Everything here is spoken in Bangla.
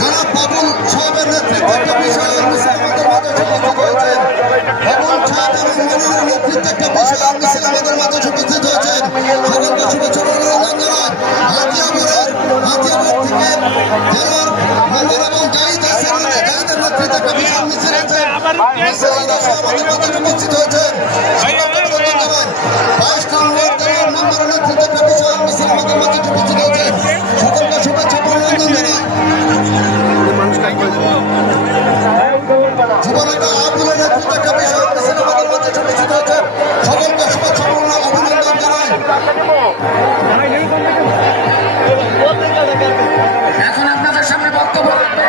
জনাব বাবুল সাহেবের নেতৃত্বে একটা বিশাল মিছিল আমাদের মাঝে উপস্থিত হয়েছেন। বাবুল সাহেব এবং মনিরের নেতৃত্বে একটা বিশাল মিছিল আমাদের মাঝে উপস্থিত হয়েছেন। সকলকে শুভেচ্ছা অভিনন্দন জানাই। হাতিয়াবাড় থেকে জেলার মেম্বার এবং জাহিদের নেতৃত্বে একটা বিশাল মিছিল হয়েছে। আমাদের মাঝে উপস্থিত হয়েছেন। সকলকে অভিনন্দন জানাই। 22 নং ওয়ার্ড জেলার মেম্বারের নেতৃত্বে একটা বিশাল মিছিল আমাদের মাঝে উপস্থিত হয়েছে। সকলকে শুভেচ্ছা অভিনন্দন জানাই। যুবনেতা আব্দুলের নেতৃত্বে একটা বিশাল মিছিল আমাদের মাঝে উপস্থিত হয়েছে। সকলকে শুভেচ্ছা অভিনন্দন জানাই। এখন আপনাদের সামনে বক্তব্য রাখবেন